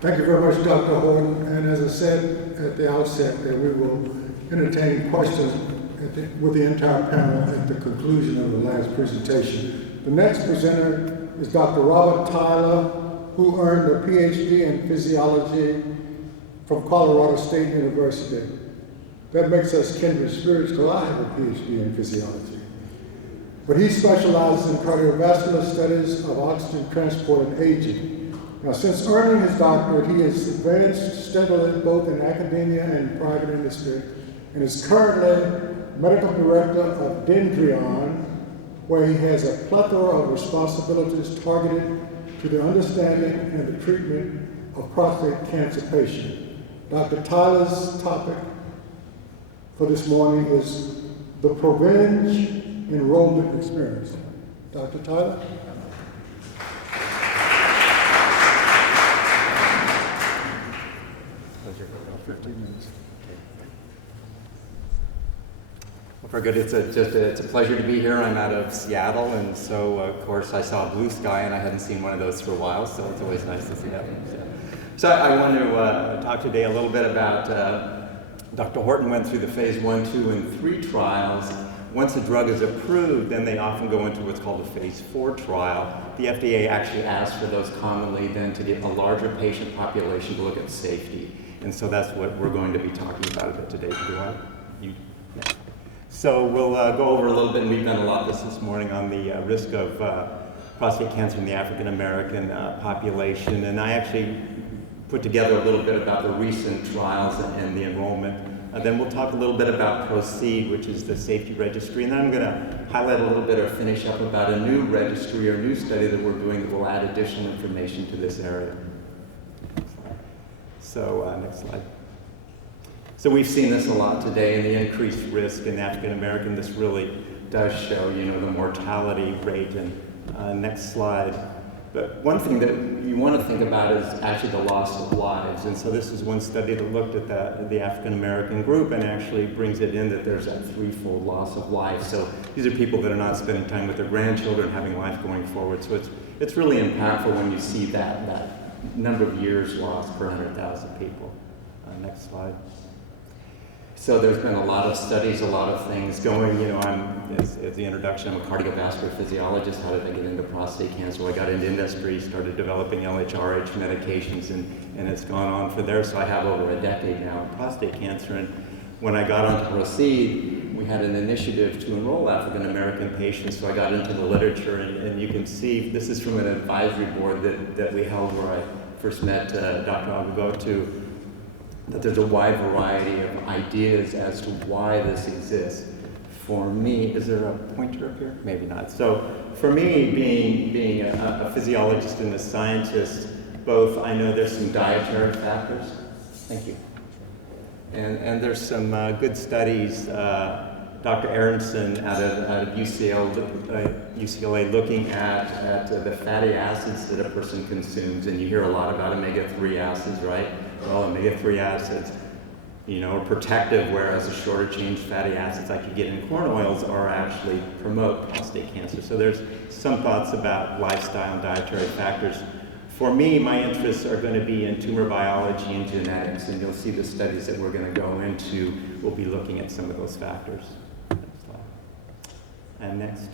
Thank you very much, Dr. Horton. And as I said at the outset, that we will entertain questions with the entire panel at the conclusion of the last presentation. The next presenter is Dr. Robert Tyler, who earned a PhD in physiology from Colorado State University. That makes us kindred spirits, because I have a PhD in physiology. But he specializes in cardiovascular studies of oxygen transport and aging. Now, since earning his doctorate, he has advanced steadily both in academia and private industry, and is currently medical director of Dendreon, where he has a plethora of responsibilities targeted to the understanding and the treatment of prostate cancer patients. Dr. Tyler's topic for this morning is the Provenge Enrollment experience. Dr. Tyler? 15 minutes. Well, very good. It's a pleasure to be here. I'm out of Seattle, and so of course I saw a blue sky, and I hadn't seen one of those for a while, so it's always nice to see that. So I want to talk today a little bit about Dr. Horton went through the phase 1, 2, and 3 trials. Once a drug is approved, then they often go into what's called a phase 4 trial. The FDA actually asks for those commonly then to get a larger patient population to look at safety. And so that's what we're going to be talking about a bit today. So we'll go over a little bit, and we've done a lot of this morning on the risk of prostate cancer in the African American population. And I actually put together a little bit about the recent trials and the enrollment. Then we'll talk a little bit about Proceed, which is the safety registry. And then I'm going to highlight a little bit or finish up about a new registry or new study that we're doing that will add additional information to this area. So next slide. So we've seen this a lot today, and the increased risk in African American. This really does show, the mortality rate. And next slide. But one thing that you want to think about is actually the loss of lives. And so this is one study that looked at the African American group and actually brings it in that there's that threefold loss of life. So these are people that are not spending time with their grandchildren, having life going forward. So it's really impactful when you see that number of years lost per 100,000 people. Next slide. So there's been a lot of studies, a lot of things going. As the introduction, I'm a cardiovascular physiologist. How did I get into prostate cancer? Well, I got into industry, started developing LHRH medications, and it's gone on for there. So I have over a decade now of prostate cancer. And when I got onto Proceed, we had an initiative to enroll African American patients. So I got into the literature, and you can see this is from an advisory board that we held where I first met Dr. Agugotu. That there's a wide variety of ideas as to why this exists. For me, is there a pointer up here? Maybe not. So for me, being a physiologist and a scientist, both I know there's some dietary factors. Thank you. And there's some good studies. Dr. Aronson out of UCLA looking at the fatty acids that a person consumes, and you hear a lot about omega-3 acids, right? Well, omega-3 acids, are protective, whereas the shorter chain fatty acids like you get in corn oils are actually promote prostate cancer. So there's some thoughts about lifestyle and dietary factors. For me, my interests are going to be in tumor biology and genetics, and you'll see the studies that we're going to go into. We'll be looking at some of those factors. Next slide. And next.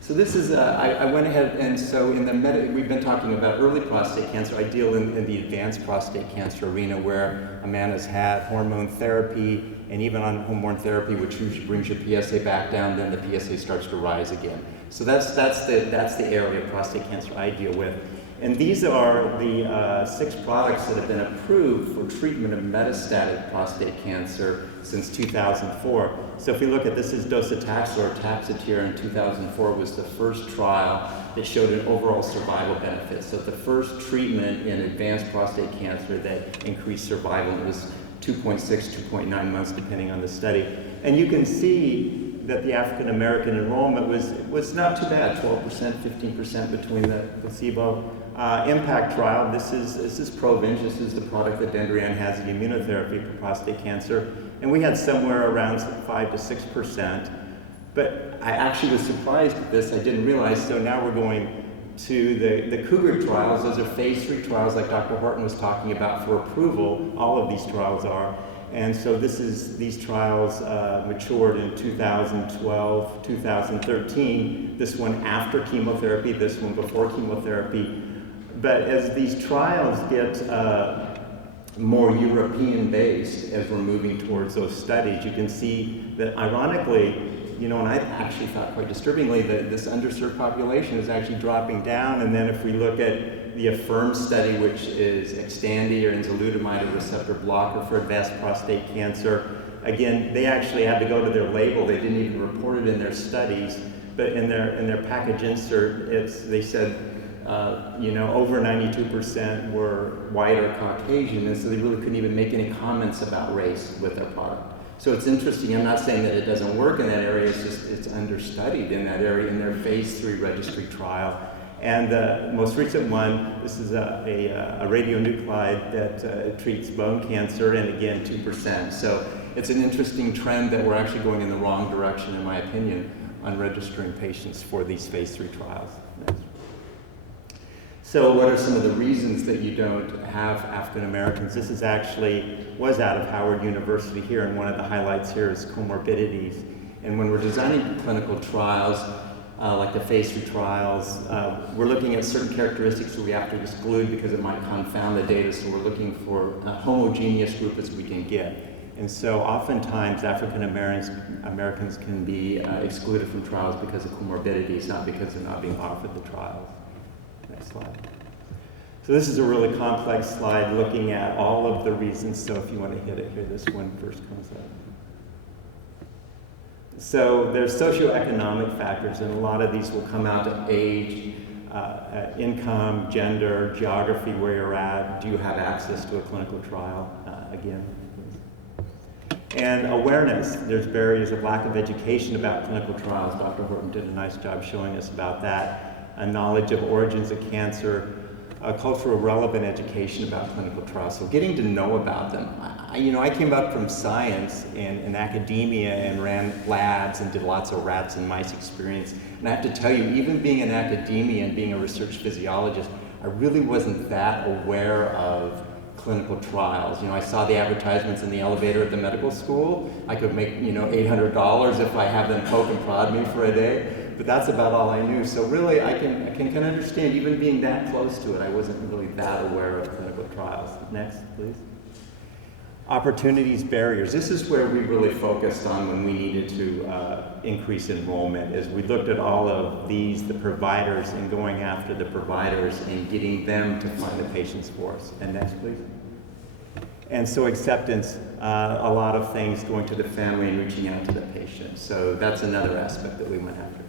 So this is, I went ahead, and so in we've been talking about early prostate cancer. I deal in the advanced prostate cancer arena where a man has had hormone therapy, and even on hormone therapy, which usually brings your PSA back down, then the PSA starts to rise again. So that's the area of prostate cancer I deal with. And these are the 6 products that have been approved for treatment of metastatic prostate cancer since 2004. So if we look at this is docetaxel or Taxotere in 2004 was the first trial that showed an overall survival benefit. So the first treatment in advanced prostate cancer that increased survival was 2.6, 2.9 months depending on the study. And you can see that the African American enrollment was not too bad, 12%, 15% between the placebo. Impact trial, this is Provenge, this is the product that Dendreon has, the immunotherapy for prostate cancer, and we had somewhere around 5 to 6%, but I actually was surprised at this, I didn't realize, so now we're going to the Cougar trials. Those are phase 3 trials like Dr. Horton was talking about for approval. All of these trials are. And so these trials matured in 2012, 2013, this one after chemotherapy, this one before chemotherapy. But as these trials get more European-based, as we're moving towards those studies, you can see that ironically, and I actually thought quite disturbingly that this underserved population is actually dropping down. And then if we look at the AFFIRM study, which is Xtandi or enzalutamide, a receptor blocker for advanced prostate cancer, again, they actually had to go to their label. They didn't even report it in their studies, but in their package insert, they said, over 92% were white or Caucasian, and so they really couldn't even make any comments about race with their product. So it's interesting. I'm not saying that it doesn't work in that area. It's just it's understudied in that area in their phase 3 registry trial. And the most recent one, this is a radionuclide that treats bone cancer, and again, 2%. So it's an interesting trend that we're actually going in the wrong direction, in my opinion, on registering patients for these phase 3 trials. Next. So what are some of the reasons that you don't have African Americans? This was out of Howard University here, and one of the highlights here is comorbidities. And when we're designing clinical trials, like the phase 3 trials, we're looking at certain characteristics that we have to exclude because it might confound the data, so we're looking for a homogeneous group as we can get. And so oftentimes African Americans can be excluded from trials because of comorbidities, not because they're not being offered the trials. Next slide. So this is a really complex slide looking at all of the reasons. So if you want to hit it here, this one first comes up. So there's socioeconomic factors, and a lot of these will come out to age, income, gender, geography, where you're at. Do you have access to a clinical trial? Again. And awareness. There's barriers of lack of education about clinical trials. Dr. Horton did a nice job showing us about that. A knowledge of origins of cancer, a cultural relevant education about clinical trials. So getting to know about them. I came up from science and academia and ran labs and did lots of rats and mice experience. And I have to tell you, even being in academia and being a research physiologist, I really wasn't that aware of clinical trials. I saw the advertisements in the elevator at the medical school. I could make, $800 if I have them poke and prod me for a day. But that's about all I knew. So really, I can understand, even being that close to it, I wasn't really that aware of clinical trials. Next, please. Opportunities, barriers. This is where we really focused on when we needed to increase enrollment, is we looked at all of these, the providers, and going after the providers and getting them to find the patients for us. And next, please. And so acceptance, a lot of things going to the family and reaching out to the patient. So that's another aspect that we went after.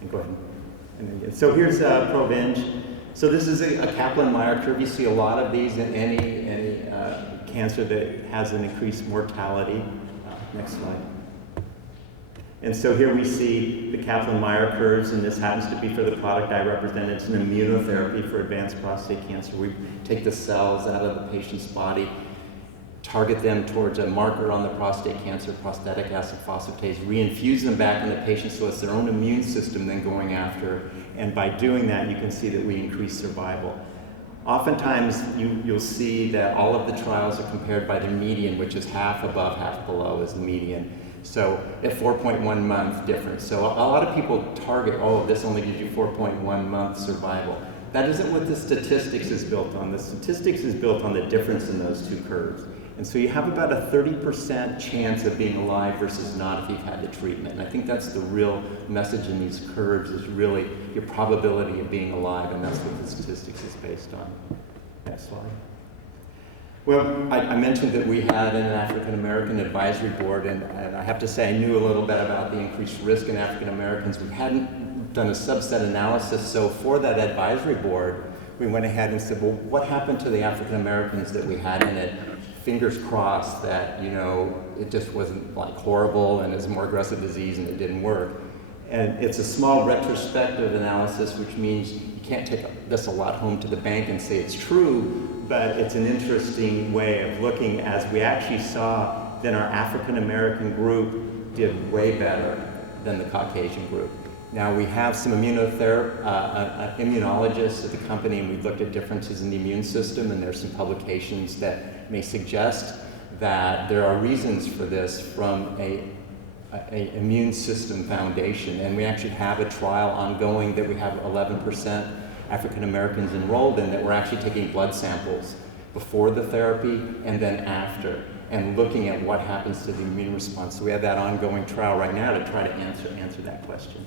And go ahead. So here's Provenge. So this is a Kaplan-Meier curve. You see a lot of these in any cancer that has an increased mortality. Next slide. And so here we see the Kaplan-Meier curves, and this happens to be for the product I represent. It's an immunotherapy for advanced prostate cancer. We take the cells out of the patient's body, target them towards a marker on the prostate cancer, prostatic acid phosphatase, reinfuse them back in the patient so it's their own immune system then going after. And by doing that, you can see that we increase survival. Oftentimes, you'll see that all of the trials are compared by the median, which is half above, half below is the median. So at 4.1 month difference. So a lot of people target, this only gives you 4.1 month survival. That isn't what the statistics is built on. The statistics is built on the difference in those two curves. And so you have about a 30% chance of being alive versus not if you've had the treatment. And I think that's the real message in these curves, is really your probability of being alive, and that's what the statistics is based on. Next slide. Well, I mentioned that we had an African American advisory board, and I have to say I knew a little bit about the increased risk in African Americans. We hadn't done a subset analysis, so for that advisory board, we went ahead and said, well, what happened to the African Americans that we had in it? Fingers crossed that, it just wasn't like horrible and it's a more aggressive disease and it didn't work. And it's a small retrospective analysis, which means you can't take this a lot home to the bank and say it's true, but it's an interesting way of looking, as we actually saw that our African American group did way better than the Caucasian group. Now we have some immunologists at the company, and we've looked at differences in the immune system, and there's some publications that may suggest that there are reasons for this from a immune system foundation. And we actually have a trial ongoing that we have 11% African Americans enrolled in, that we're actually taking blood samples before the therapy and then after, and looking at what happens to the immune response. So we have that ongoing trial right now to try to answer that question.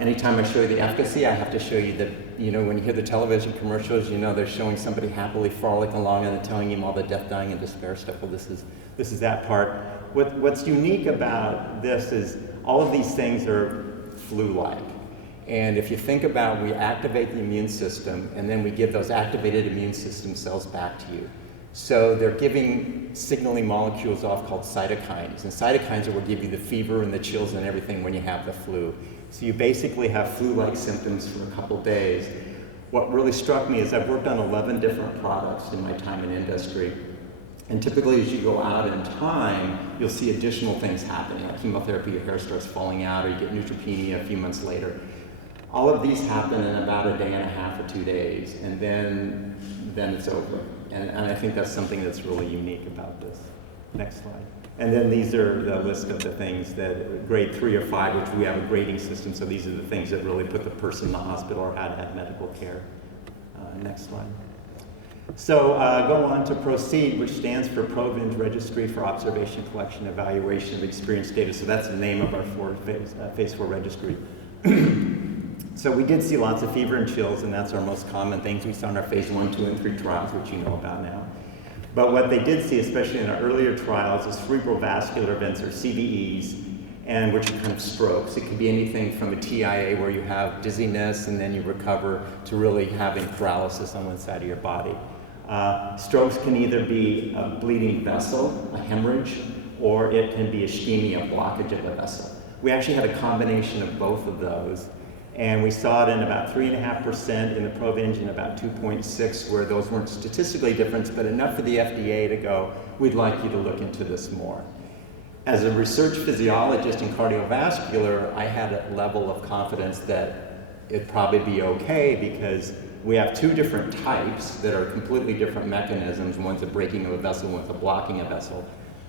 Anytime I show you the efficacy, I have to show you that, when you hear the television commercials, they're showing somebody happily frolicking along and they're telling you all the death, dying, and despair stuff. Well, this is that part. What's unique about this is all of these things are flu-like. And if you think about, we activate the immune system, and then we give those activated immune system cells back to you. So they're giving signaling molecules off called cytokines. And cytokines are what give you the fever and the chills and everything when you have the flu. So you basically have flu-like symptoms for a couple days. What really struck me is I've worked on 11 different products in my time in industry. And typically as you go out in time, you'll see additional things happening, like chemotherapy, your hair starts falling out, or you get neutropenia a few months later. All of these happen in about a day and a half or 2 days, and then it's over. And I think that's something that's really unique about this. Next slide. And then these are the list of the things that grade 3 or 5, which we have a grading system, so these are the things that really put the person in the hospital or had medical care. Next slide. So go on to PROCEED, which stands for Provenge Registry for Observation, Collection, Evaluation of Experience Data. So that's the name of our phase 4 registry. So we did see lots of fever and chills, and that's our most common things we saw in our phase 1, 2, and 3 trials, which you know about now. But what they did see, especially in our earlier trials, is cerebral vascular events, or CVEs, and which are kind of strokes. It could be anything from a TIA, where you have dizziness and then you recover, to really having paralysis on one side of your body. Strokes can either be a bleeding vessel, a hemorrhage, or it can be ischemia, a blockage of a vessel. We actually had a combination of both of those. And we saw it in about 3.5% in the Provenge and about 2.6%, where those weren't statistically different, but enough for the FDA to go, we'd like you to look into this more. As a research physiologist in cardiovascular, I had a level of confidence that it'd probably be okay, because we have 2 different types that are completely different mechanisms. One's a breaking of a vessel, one's a blocking a vessel.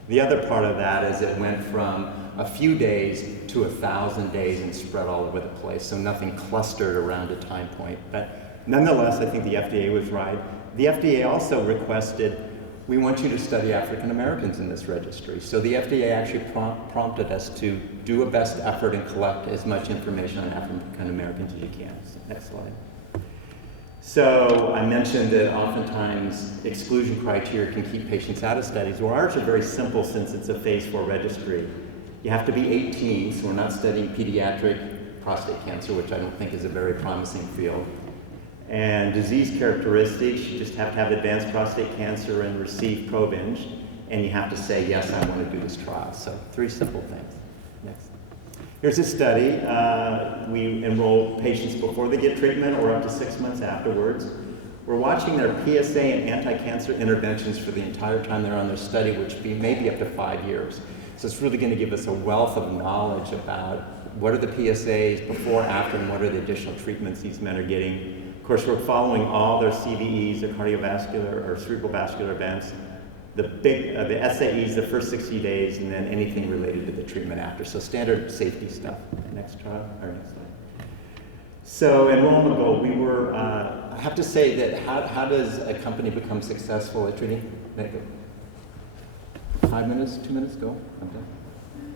The other part of that is it went from a few days to 1,000 days and spread all over the place, so nothing clustered around a time point. But nonetheless, I think the FDA was right. The FDA also requested, we want you to study African Americans in this registry. So the FDA actually prompted us to do a best effort and collect as much information on African Americans as you can. So next slide. So I mentioned that oftentimes exclusion criteria can keep patients out of studies. Well, ours are very simple since it's a phase 4 registry. You have to be 18, so we're not studying pediatric prostate cancer, which I don't think is a very promising field. And disease characteristics, you just have to have advanced prostate cancer and receive Provenge, and you have to say, yes, I want to do this trial. So 3 simple things. Next. Here's a study. We enroll patients before they get treatment or up to 6 months afterwards. We're watching their PSA and anti-cancer interventions for the entire time they're on their study, which may be up to 5 years. So it's really going to give us a wealth of knowledge about what are the PSAs before, after, and what are the additional treatments these men are getting. Of course, we're following all their CVEs, their cardiovascular or cerebral vascular events, the SAEs the first 60 days, and then anything related to the treatment after. So standard safety stuff. Next trial, or next slide. So enrollment goal, we were, I have to say that how does a company become successful at treating? 5 minutes, 2 minutes, go. I'm done.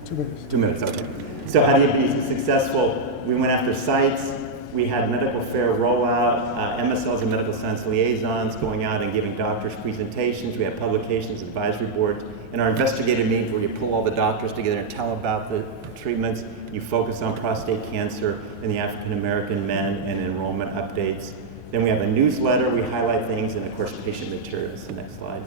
2 minutes. 2 minutes, okay. So how do you be successful? We went after sites. We had medical fair rollout, MSLs and medical science liaisons going out and giving doctors presentations. We had publications, advisory boards, and our investigative meetings where you pull all the doctors together and tell about the treatments. You focus on prostate cancer in the African American men and enrollment updates. Then we have a newsletter, we highlight things, and of course patient materials. The next slide.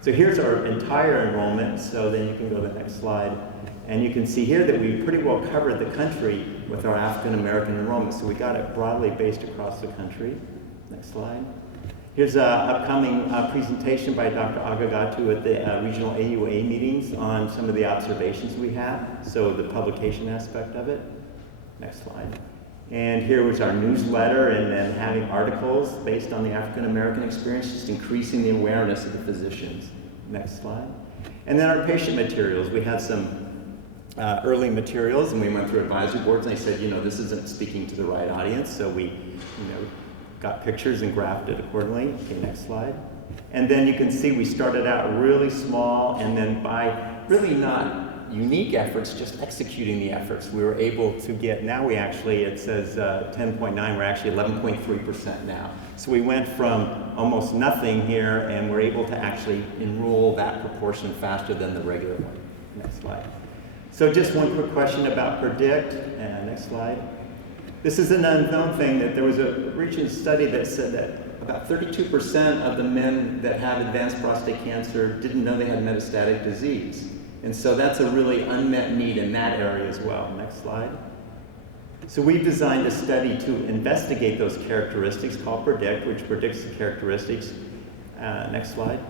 So here's our entire enrollment, so then you can go to the next slide. And you can see here that we pretty well covered the country with our African American enrollment. So we got it broadly based across the country. Next slide. Here's an upcoming presentation by Dr. Agagatu at the regional AUA meetings on some of the observations we have, so the publication aspect of it. Next slide. And here was our newsletter, and then having articles based on the African American experience, just increasing the awareness of the physicians. Next slide. And then our patient materials. We had some early materials, and we went through advisory boards, and they said, this isn't speaking to the right audience, so we, got pictures and graphed it accordingly. Okay, next slide. And then you can see we started out really small, and then by really not unique efforts, just executing the efforts, we were able to get, now we actually, it says 10.9, we're actually 11.3% now. So we went from almost nothing here, and we're able to actually enroll that proportion faster than the regular one. Next slide. So just one quick question about PREDICT, and next slide. This is an unknown thing, that there was a recent study that said that about 32% of the men that have advanced prostate cancer didn't know they had metastatic disease. And so that's a really unmet need in that area as well. Next slide. So we've designed a study to investigate those characteristics called PREDICT, which predicts the characteristics. Next slide.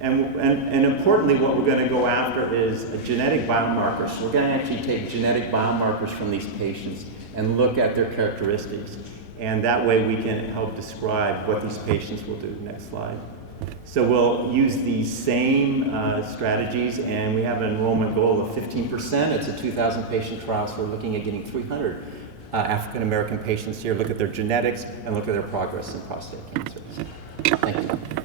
And importantly, what we're going to go after is a genetic biomarkers. So we're going to actually take genetic biomarkers from these patients and look at their characteristics. And that way we can help describe what these patients will do. Next slide. So we'll use these same strategies, and we have an enrollment goal of 15%. It's a 2,000 patient trial, so we're looking at getting 300 African American patients here, look at their genetics, and look at their progress in prostate cancer. Thank you.